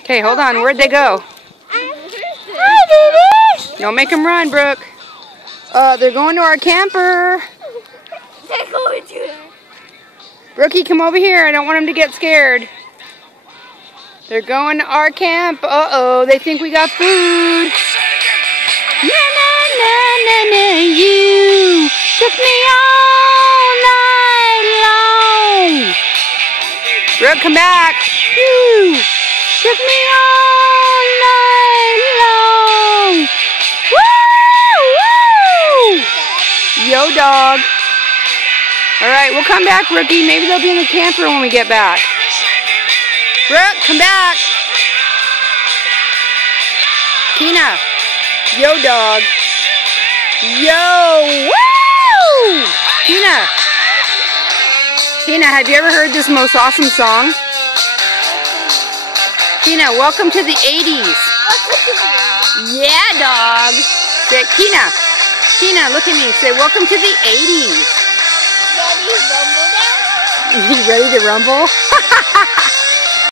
Okay, hold on. Where'd they go? Hi, babies! Don't make them run, Brooke. They're going to our camper. They're going to. Brookie, come over here. I don't want them to get scared. They're going to our camp. Uh-oh, they think we got food. Na na na na na, you took me all night long. Brooke, come back. You took me all night long. Woo! Woo! Yo, dog. All right, we'll come back, Rookie. Maybe they'll be in the camper when we get back. Brooke, come back. Kina. Yo, dog. Yo. Woo! Kina. Kina, have you ever heard this most awesome song? Kina, welcome to the 80s. Yeah, dog. Say, Kina. Kina, look at me. Say, welcome to the 80s. Ready to rumble now? You ready to rumble?